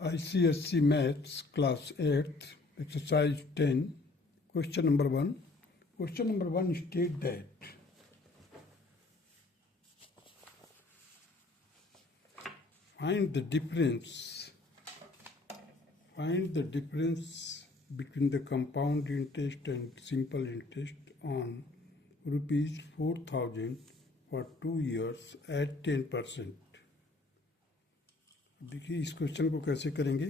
ICSE Maths Class 8th Exercise 10 Question number 1. Question number 1 state that find the difference between the compound interest and simple interest on rupees 4,000 for 2 years at 10%. देखिए इस question को कैसे करेंगे।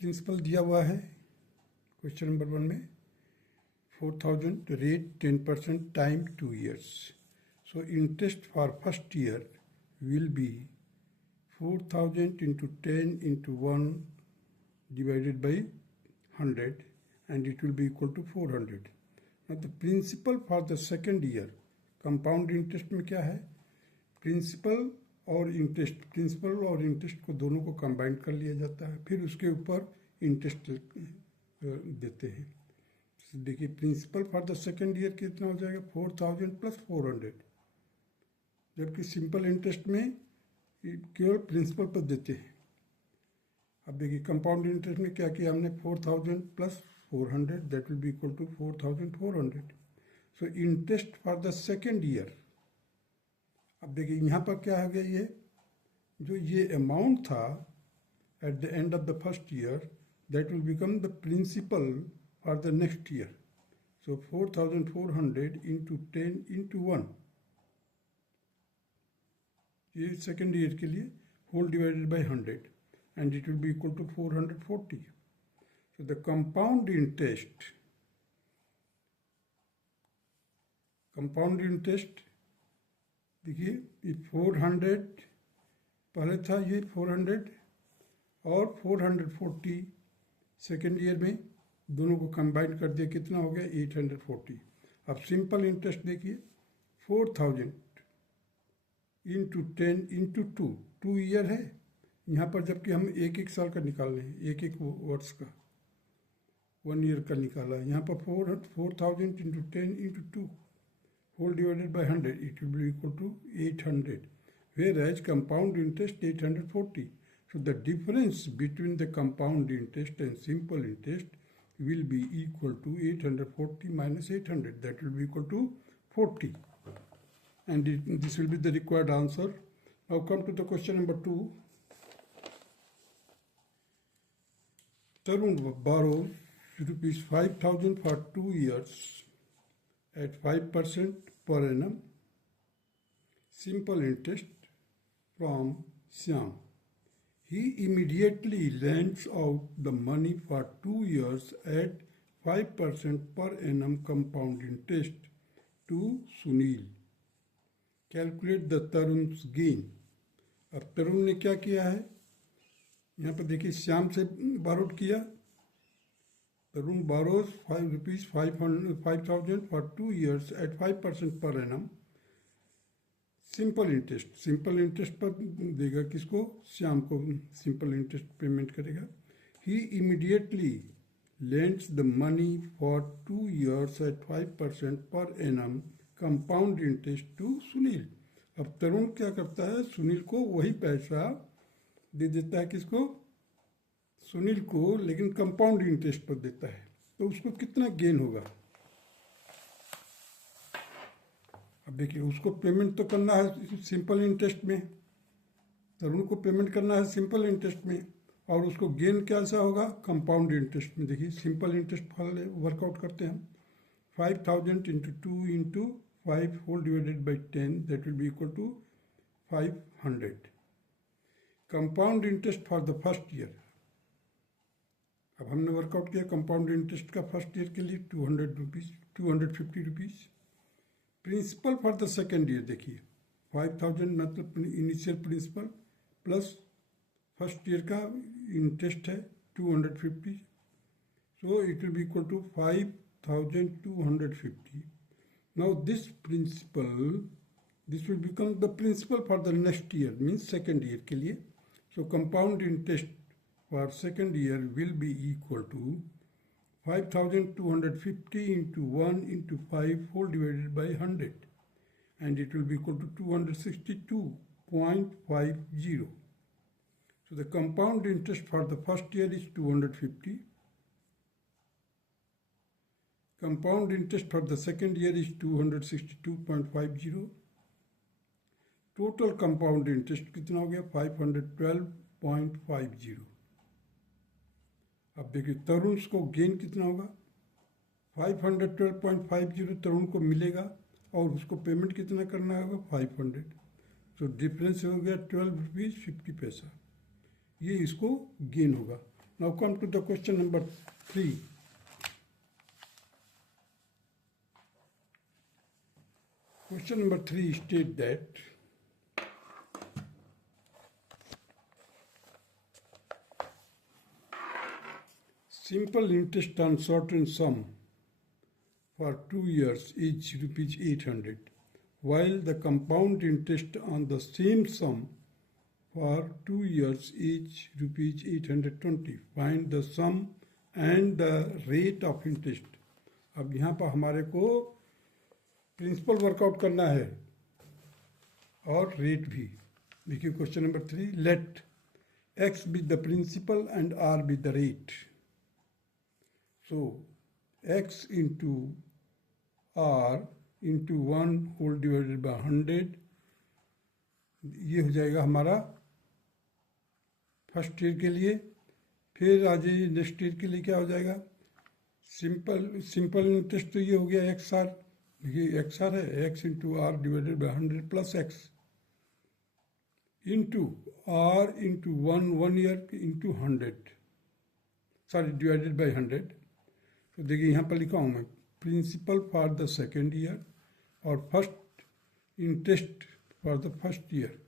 Principal दिया हुआ है question number 1 में 4,000 rate 10% time 2 years. So interest for first year will be 4,000 into 10 into 1 divided by 100 and it will be equal to 400. Now the principal for the second year compound interest में क्या है, principal और interest को दोनों को combine कर लिया जाता है, फिर उसके ऊपर इंटरेस्ट देते हैं। देखिए principal for the second year कितना हो जाएगा 4,000 प्लस 400, जबकि सिंपल इंटरेस्ट में केवल प्रिंसिपल पर देते हैं। अब देखिए कंपाउंड इंटरेस्ट में क्या किया हमने 4,000 plus 400 that will be equal to 4,400. So interest for the second year, अब देखिए यहाँ पर क्या हो गया, ये जो ये अमाउंट था at the end of the first year that will become the principal for the next year. So 4,400 into 10 into 1, ये सेकेंड ईयर के लिए whole divided by 100 and it will be equal to 440. So the compound interest देखिए ये 400 पहले था, ये 400 और 440 second year में दोनों को कंबाइन कर दिया, कितना हो गया 840. अब सिंपल इंटरेस्ट देखिए 4,000 इंटू 10 इंटू 2 ईयर है यहाँ पर, जबकि हम एक साल का निकाल रहे हैं, एक वर्ष का 1 ईयर का निकाला है। यहाँ पर 4,000 into 10 into 2 whole divided by 100 it will be equal to 800, whereas compound interest 840. So the difference between the compound interest and simple interest will be equal to 840 minus 800 that will be equal to 40 and this will be the required answer. Now come to the question number 2. Tarun borrows rupees 5,000 for 2 years at 5% per annum simple interest from Shyam. He immediately lends out the money for 2 years at 5% per annum compound interest to Sunil. Calculate the Tarun's gain. अब तरुण ने क्या किया है, यहाँ पर देखिए श्याम से borrowed किया. Tarun borrows 5,000 for 2 years at 5% per annum simple interest पर देगा, किसको, श्याम को सिंपल इंटरेस्ट पेमेंट करेगा. He immediately lends the money for 2 years at 5% per annum compound interest to Sunil. अब तरुण क्या करता है, सुनील को वही पैसा दे देता है, किसको, सुनील को, लेकिन कंपाउंड इंटरेस्ट पर देता है. तो उसको कितना गेन होगा. अब देखिए उसको पेमेंट तो करना है सिंपल इंटरेस्ट में, तरुण को पेमेंट करना है सिंपल इंटरेस्ट में, और उसको गेन कैसा होगा कंपाउंड इंटरेस्ट में. देखिए सिंपल इंटरेस्ट वर्कआउट करते हैं हम. 5,000 into 2 into 5 whole divided by 10 that will be equal to 500. Compound interest for the first year, अब हमने वर्कआउट किया कंपाउंड इंटरेस्ट का फर्स्ट ईयर के लिए 250 rupees. Principal for the second year देखिए 5,000 मतलब initial principal plus first year का interest है 250. So it will be equal to 5,250. Now this will become the principal for the next year, means second year के लिए. So compound interest for second year will be equal to 5,250 into 1 into 5 whole divided by 100. and it will be equal to 262.50. So the compound interest for the first year is 250. Compound interest for the second year is 262.50. Total compound interest कितना हो गया 512.50. अब देखिए तरुण को gain कितना होगा 512.50 तरुण को मिलेगा और उसको पेमेंट कितना करना होगा 500. तो डिफरेंस हो गया 12 रुपीज़ 50 पैसा. ये इसको गेन होगा. Now come to the question number 3. Question number 3 state that simple interest on certain sum for 2 years is rupees 800, while the compound interest on the same sum for 2 years is rupees 820. Find the sum and the rate of interest. अब यहाँ पर हमारे को principal workout करना है और rate भी. देखिए question number 3. Let x be the principal and r be the rate. So x into r into 1 whole divided by 100. ये हो जाएगा हमारा फर्स्ट ईयर के लिए. फिर आ जाइए नेक्स्ट ईयर के लिए क्या हो जाएगा. सिंपल इंटरेस्ट तो ये हो गया एक्स आर. देखिए एक्स आर है x into r divided by 100 plus x into r into 1 year into 100 divided by 100. तो देखिए यहाँ पर लिखा हूँ मैं principal for the second year और first interest for the first year.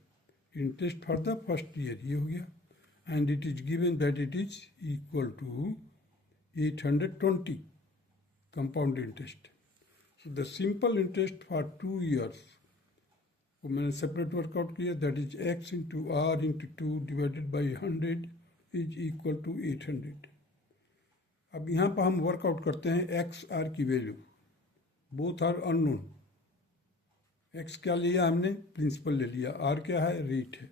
Interest for the first year ये हो गया and it is given that it is equal to 820 compound interest. So the simple interest for 2 years को मैंने separate work out किया. That is x into r into 2 divided by 100 is equal to 800. अब यहाँ पर हम वर्कआउट करते हैं x r की value. Both r unknown. X क्या लिया हमने प्रिंसिपल ले लिया. आर क्या है रेट है.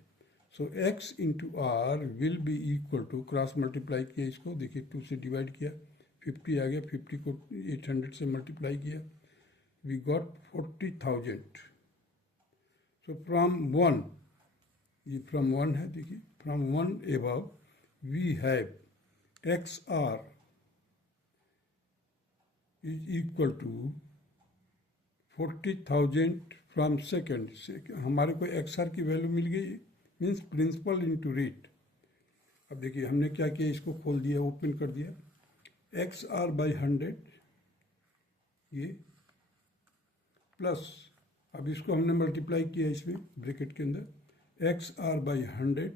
So x into r will be equal to cross multiply किया इसको. देखिए 2 से डिवाइड किया 50 आ गया. 50 को 800 से मल्टीप्लाई किया. We got 40,000. So from 1, ये from 1 है देखिए. From 1 above we have XR is equal to 40,000 from second. हमारे को XR की वैल्यू मिल गई मीन्स प्रिंसिपल इंटू रेट. अब देखिए हमने क्या किया इसको खोल दिया ओपन कर दिया. XR बाई 100 ये प्लस अब इसको हमने मल्टीप्लाई किया इसमें ब्रैकेट के अंदर x r by 100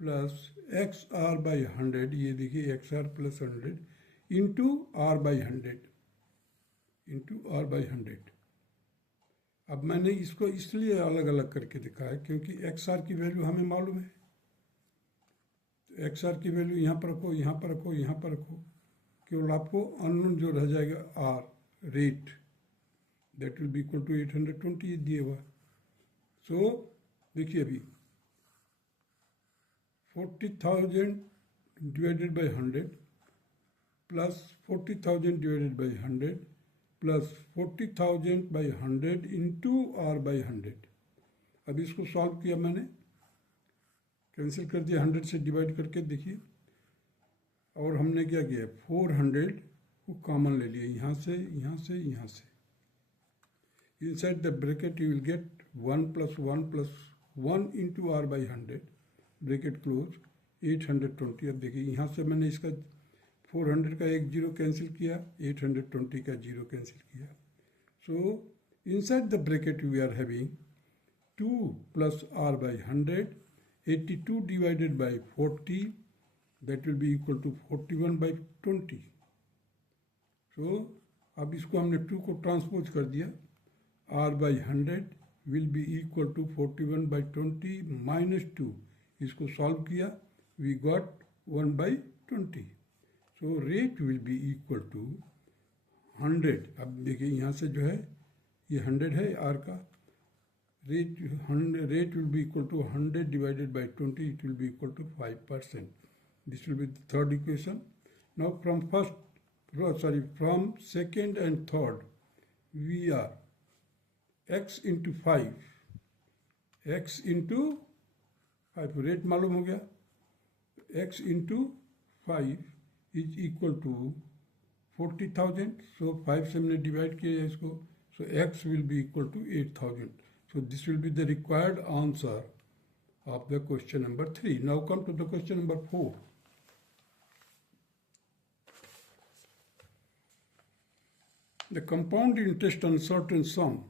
plus x r by 100. ये देखिए x r plus 100 into r by 100 into r by 100. अब मैंने इसको इसलिए अलग अलग करके दिखा है क्योंकि एक्स आर की वैल्यू हमें मालूम है. एक्स आर की वैल्यू यहाँ पर रखो यहाँ पर रखो यहाँ पर रखो. केवल आपको अननोन जो रह जाएगा r rate that will be equal to 820 ये दिए हुआ. सो देखिए अभी 40,000 divided by 100 plus 40,000 divided by 100 plus 40,000 by 100 into r by 100. अब इसको सॉल्व किया मैंने कैंसिल कर दिया 100 से डिवाइड करके देखिए. और हमने क्या किया 400 को कॉमन ले लिया यहाँ से यहाँ से यहाँ से. Inside the bracket you will get 1 plus 1 plus 1 into r by 100 bracket close 820. अब देखिए यहाँ से मैंने इसका 400 का एक जीरो कैंसिल किया 820 का जीरो कैंसिल किया. So inside the bracket we are having 2 plus r by 100 82 divided by 40 that will be equal to 41 by 20. So अब इसको हमने 2 को ट्रांसपोज कर दिया. r by 100 will be equal to 41 by 20 minus 2. इसको सॉल्व किया we got 1 by 20. So rate will be equal to 100. अब देखिए यहाँ से जो है ये 100 है आर का, rate will be equal to 100 divided by 20, it will be equal to 5%. This will be the third equation. Now from second and third, we are x into 5, x into 5, rate मालूम हो गया, x into 5 is equal to 40,000. So 5 से हमने divide किया है इसको, so x will be equal to 8,000. So this will be the required answer of the question number 3. Now come to the question number 4. The compound interest on certain sum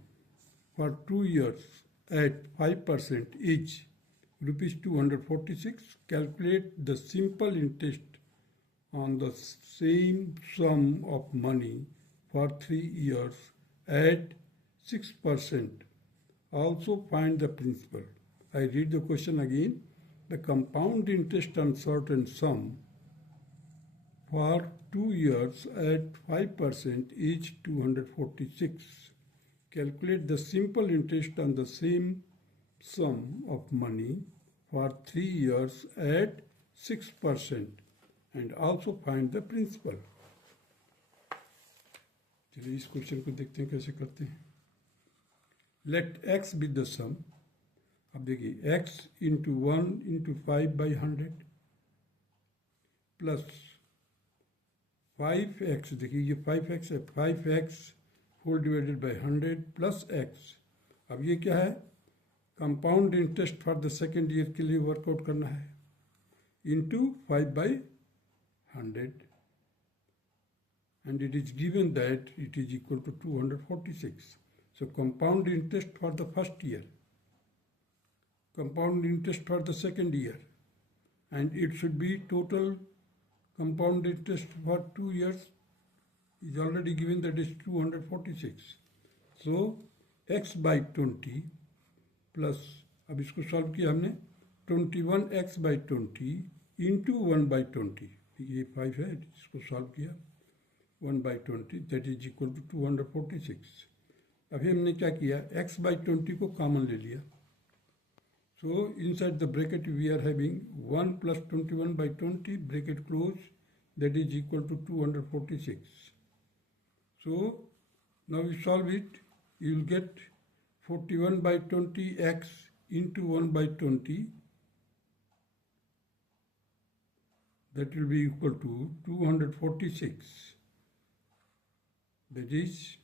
for 2 years at 5% is rupees 246. Calculate the simple interest on the same sum of money for 3 years at 6%. Also find the principal. I read the question again. The compound interest on certain sum for 2 years at 5% is 246. Calculate the simple interest on the same sum of money for 3 years at 6% and also find the principal. चलिए इस question को देखते हैं कैसे करते हैं. Let x be the sum. अब देखिए x into 1 into 5 by 100 plus 5x, देखिए ये 5x है, 5x whole divided by 100 plus x. अब ये क्या है, compound interest for the second year के लिए वर्कआउट करना है, into 5 by 100 and it is given that it is equal to 246. So compound interest for the first year, compound interest for the second year, and it should be total compound interest for 2 years is already given, that is 246. So x by 20 plus, अब इसको solve किया हमने, 21x by 20 into 1 by 20, ये 5 है, इसको solve किया, 1 by 20 that is equal to 246. अभी हमने क्या किया, x by 20 को कॉमन ले लिया. So inside the bracket we are having 1 plus 21 by 20 bracket close, that is equal to 246. So now we solve it, you will get 41 by 20 x into 1 by 20, that will be equal to 246. That is,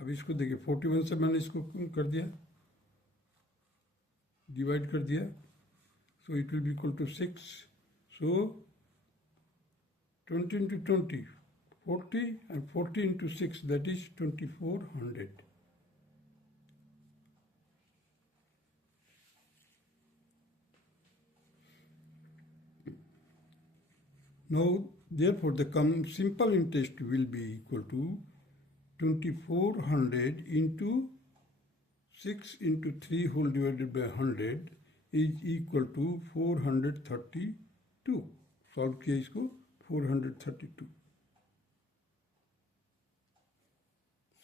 अब इसको देखिए 41 से मैंने इसको कर दिया, divide कर दिया, so it will be equal to 6. So 20 into 20, 40, and 40 into 6, that is 2400. Now, therefore, the simple interest will be equal to 2400 into 6 into 3 whole divided by 100 is equal to 432. Solve किया इसको, 432.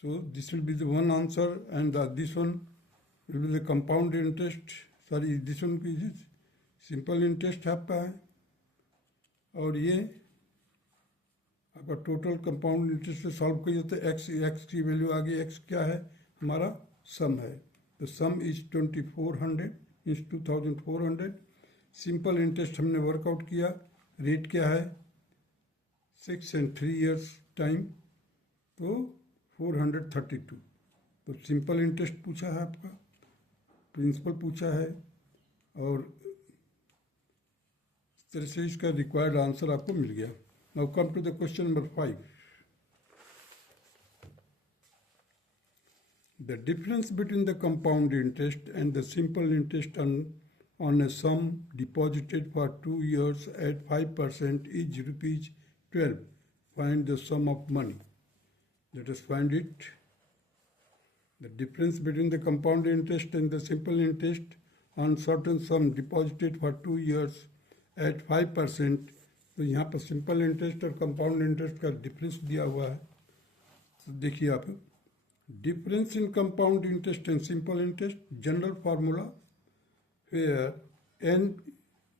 So this will be the one answer, and this one will be the compound interest. Sorry, this one is simple interest आपका है, और ये आपका total compound interest से solve किया तो x की वैल्यू आ गई, x क्या है हमारा, सम है, तो सम इज 2400 इज 2400. सिंपल इंटरेस्ट हमने वर्कआउट किया, रेट क्या है 6 and 3 years टाइम, तो 432. तो सिंपल इंटरेस्ट पूछा है आपका, प्रिंसिपल पूछा है, और इस तरह से इसका रिक्वायर्ड आंसर आपको मिल गया. Now come to the question number 5. The difference between the compound interest and the simple interest on a sum deposited for 2 years at 5% is rupees 12. Find the sum of money. Let us find it. The difference between the compound interest and the simple interest on certain sum deposited for 2 years at 5%. तो यहाँ पर simple interest और compound interest का difference दिया हुआ है. तो देखिए आप, Difference in compound interest and simple interest, general formula, where n,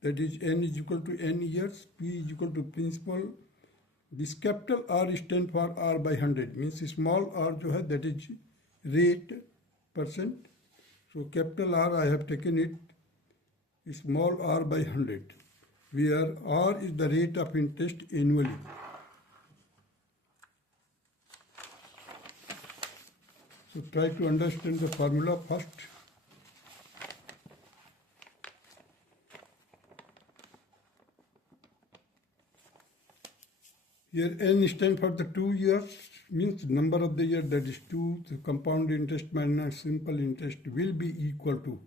that is n is equal to n years, p is equal to principal. This capital R stand for R by 100, means small r जो है that is rate percent. So capital R I have taken it small r by 100, where R is the rate of interest annually. So try to understand the formula first. Here n stands for the 2 years, means number of the year, that is 2. The compound interest minus simple interest will be equal to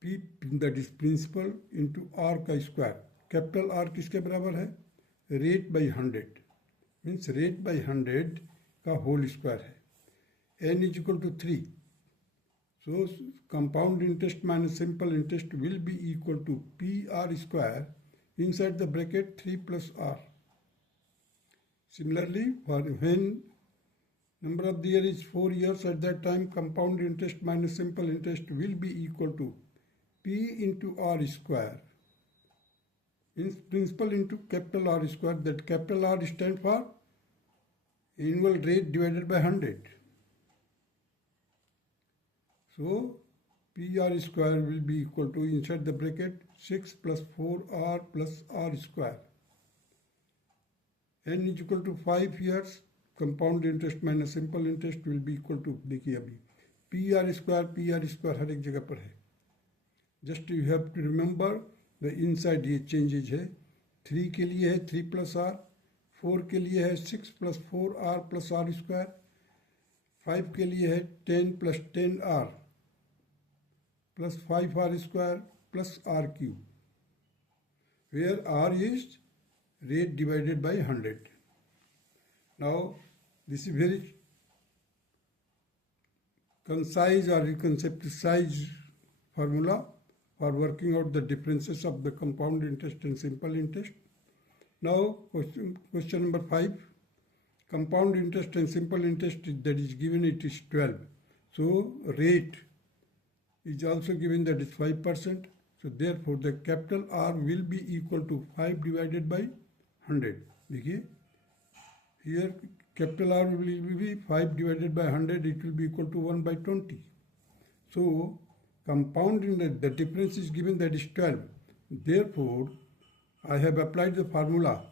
P, that is principal, into R का square. Capital R किसके बराबर है? Rate by 100, means rate by 100 का whole square है. N is equal to 3. So compound interest minus simple interest will be equal to PR square inside the bracket 3 plus R. Similarly, for when number of the year is 4 years, at that time compound interest minus simple interest will be equal to P into R square, means principal into capital R square. That capital R stands for annual rate divided by 100. So PR square will be equal to, inside the bracket, 6 plus 4R plus R square. N is equal to 5 years, compound interest minus simple interest will be equal to, देखिए अभी PR square हर एक जगह पर है. Just you have to remember the inside ये changes है. 3 के लिए है 3 plus R, 4 के लिए है 6 plus 4R plus R square, 5 के लिए है 10 plus 10R plus 5R square plus R cube, where R is rate divided by 100. Now this is very concise or conceptualized formula for working out the differences of the compound interest and simple interest. Now question number 5. Compound interest and simple interest that is given, it is 12. So rate is also given, that is 5%. So therefore the capital R will be equal to 5 divided by 100. देखिए here capital R will be 5 divided by 100, it will be equal to 1 by 20. So compounding the difference is given, that is 12. Therefore I have applied the formula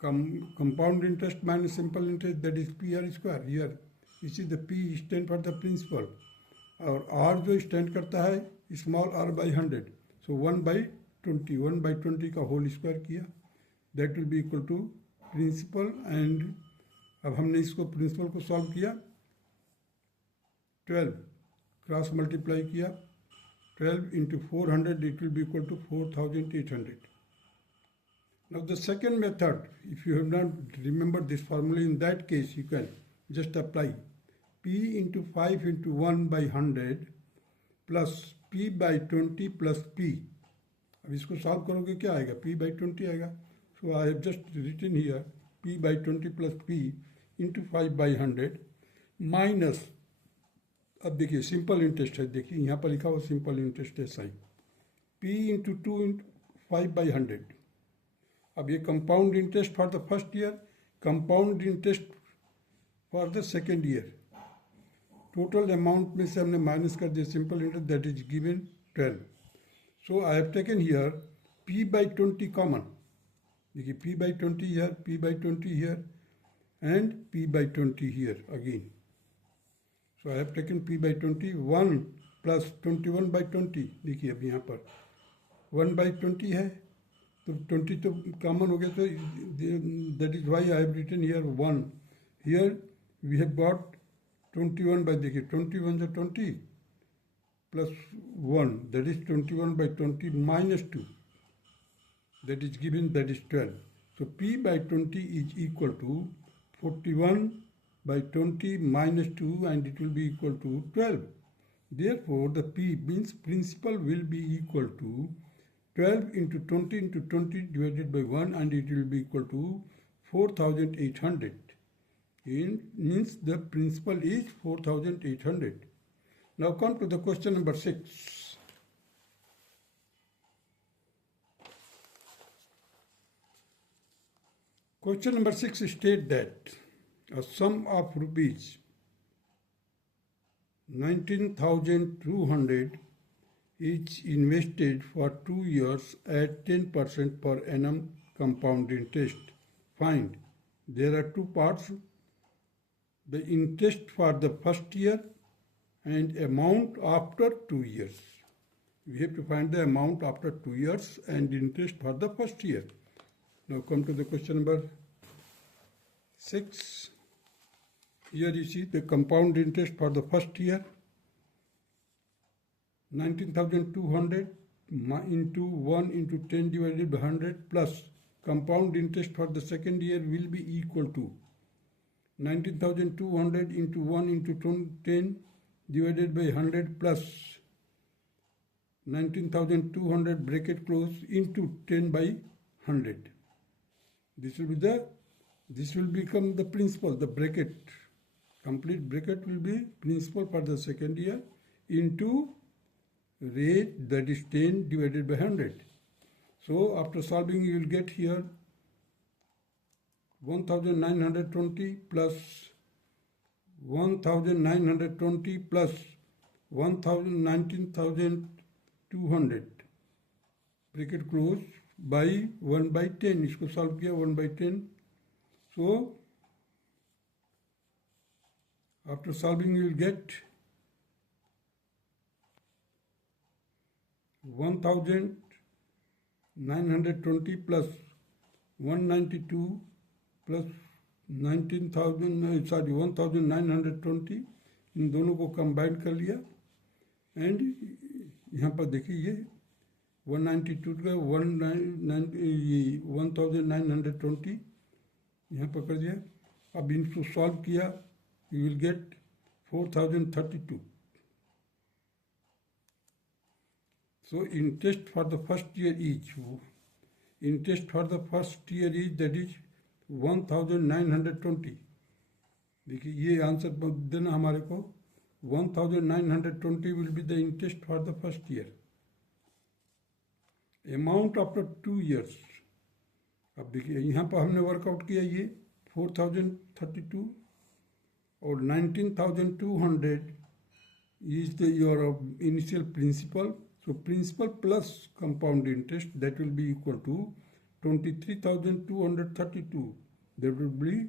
compound interest minus simple interest, that is PR square. Here you see the P stand for the principal और R जो stand करता है small r by 100. So 1 by 20 का whole square किया, that will be equal to principal. And अब हमने इसको principal को solve किया, 12 क्रॉस मल्टीप्लाई किया, 12 into 400, it will be equal to 4800. Now the second method, if you have not remembered this formula, in that case you can just apply P into 5 into 1 by 100 plus P by 20 plus P. अब इसको solve करोगे क्या आएगा? P by 20 आएगा. So I have just written here P by 20 plus P into 5 by 100 minus, अब देखिए simple interest है, देखिए यहाँ पर लिखा हुआ सिंपल इंटरेस्ट है सही, P into 2 into 5 by 100. अब ये compound interest for the first year, compound interest for the second year. Total amount में से हमने माइनस कर दिया simple interest, that is given 12. So I have taken here P by 20 common. देखिए P by 20 here, P by 20 here and P by 20 here again. So I have taken P by 20, 1 plus 21 by 20. देखिए अब यहाँ पर 1 by 20 है तो 20 तो common हो गया, तो that is why I have written here 1. Here we have got 21 by, देखिए 21 is 20 plus 1, that is 21 by 20 minus 2, that is given, that is 12. So P by 20 is equal to 41 by 20 minus 2 and it will be equal to 12. Therefore the P means principal will be equal to 12 into 20 divided by 1 and it will be equal to 4800. means the principal is 4,800. Now come to the question number 6. Question number 6 states that a sum of rupees 19,200 is invested for 2 years at 10% per annum compound interest. Find. There are two parts: the interest for the first year and amount after 2 years. We have to find the amount after 2 years and interest for the first year. Now come to the question number 6. Here you see the compound interest for the first year, 19,200 into 1 into 10 divided by 100 plus compound interest for the second year will be equal to 19,200 into 1 into 10 divided by 100 plus 19,200 bracket close into 10 by 100. This will become the principal, the bracket. Complete bracket will be principal for the second year into rate, that is 10 divided by 100. So after solving you will get here 1,920 plus 1,920 plus 19,200 bracket close by 1 by 10. इसको solve किया 1 by 10. So after solving you will get 1,920 plus 192 plus 1,920, इन दोनों को combine कर लिया and यहाँ पर देखिए ये 192 का 1,920 यहाँ पर कर दिया. अब इनको सॉल्व किया you will get 4,032. So interest for the first year is that is 1,920. देखिए ये आंसर देना हमारे को 1,920 will be the interest for the first year. Amount after 2 years. अब देखिए यहाँ पर हमने वर्कआउट किया ये 4,032 और 19,200 is your initial principal. So principal plus compound interest, that will be equal to 23,232. That will be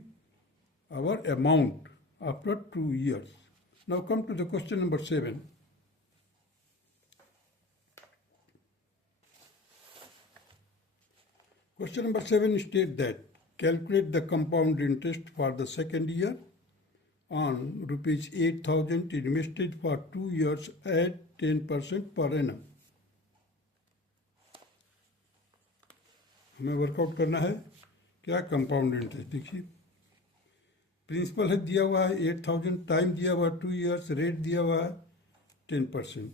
our amount after 2 years. Now come to the question number 7. Question number 7 states that calculate the compound interest for the second year on rupees 8,000 invested for 2 years at 10% per annum. हमें workout करना है क्या compound interest. देखिए principal है दिया हुआ है 8,000, time दिया हुआ है 2 years, रेट दिया हुआ है 10%.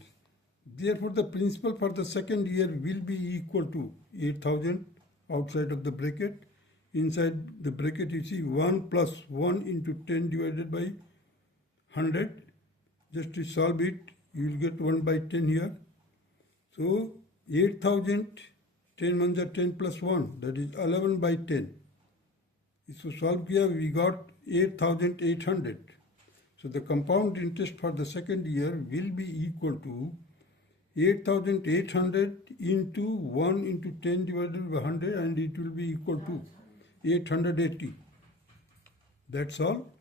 Therefore the principal for the second year will be equal to 8,000 outside of the bracket. Inside the bracket you see 1 plus 1 into 10 divided by 100. Just to solve it you will get 1 by 10 here. So 8,000, 10 1 is 10 plus 1, that is 11 by 10. इसको solve किया we got 8,800. So the compound interest for the second year will be equal to 8,800 into 1 into 10 divided by 100 and it will be equal to 880. That's all.